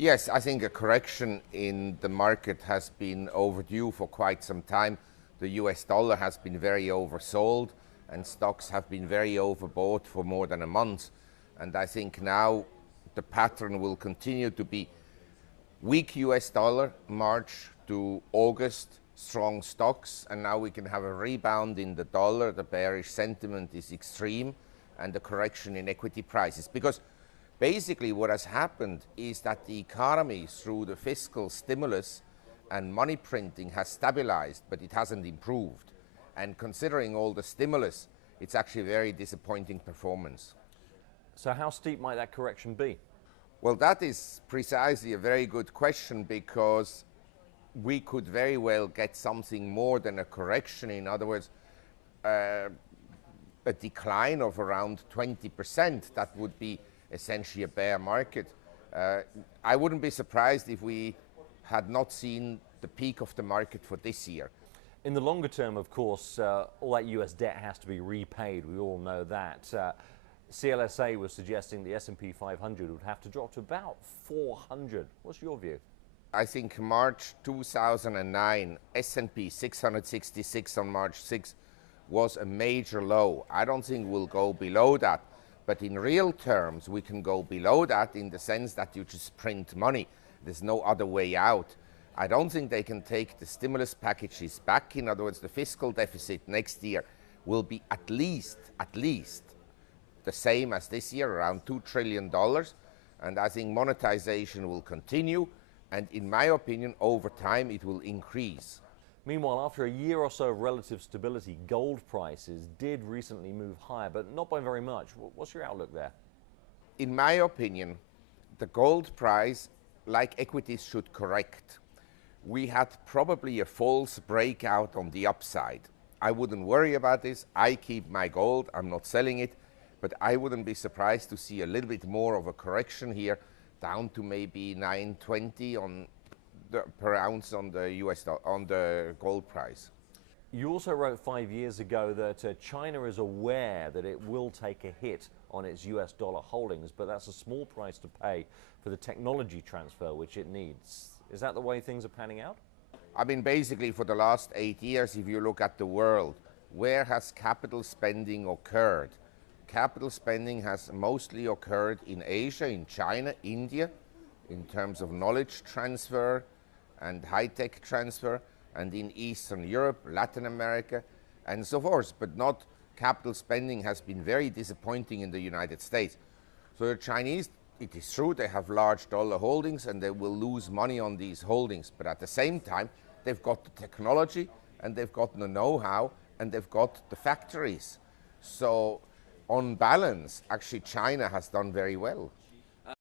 Yes, I think a correction in the market has been overdue for quite some time. The US dollar has been very oversold and stocks have been very overbought for more than a month. And I think now the pattern will continue to be weak US dollar, March to August, strong stocks, and now we can have a rebound in the dollar. The bearish sentiment is extreme and the correction in equity prices. Because basically what has happened is that the economy through the fiscal stimulus and money printing has stabilized, but it hasn't improved. And considering all the stimulus, it's actually very disappointing performance. So how steep might that correction be? Well, that is precisely a very good question, because we could very well get something more than a correction. In other words, a decline of around 20%. That would be essentially a bear market. I wouldn't be surprised if we had not seen the peak of the market for this year. In the longer term, of course, all that US debt has to be repaid. We all know that. CLSA was suggesting the S&P 500 would have to drop to about 400. What's your view? I think March 2009, S&P 666 on March 6 was a major low. I don't think we'll go below that. But in real terms, we can go below that in the sense that you just print money. There's no other way out. I don't think they can take the stimulus packages back. In other words, the fiscal deficit next year will be at least the same as this year, around $2 trillion. And I think monetization will continue. And in my opinion, over time, it will increase. Meanwhile, after a year or so of relative stability, gold prices did recently move higher, but not by very much. What's your outlook there? In my opinion, the gold price, like equities, should correct. We had probably a false breakout on the upside. I wouldn't worry about this. I keep my gold. I'm not selling it. But I wouldn't be surprised to see a little bit more of a correction here, down to maybe 920 per ounce on the gold price. You also wrote 5 years ago that China is aware that it will take a hit on its US dollar holdings, but that's a small price to pay for the technology transfer which it needs. Is that the way things are panning out? I mean, basically for the last 8 years, if you look at the world, where has capital spending occurred? Capital spending has mostly occurred in Asia, in China, India, in terms of knowledge transfer and high-tech transfer, and in Eastern Europe, Latin America, and so forth. But not capital spending has been very disappointing in the United States. So the Chinese, it is true, they have large dollar holdings and they will lose money on these holdings. But at the same time, they've got the technology and they've got the know-how and they've got the factories. So on balance, actually China has done very well.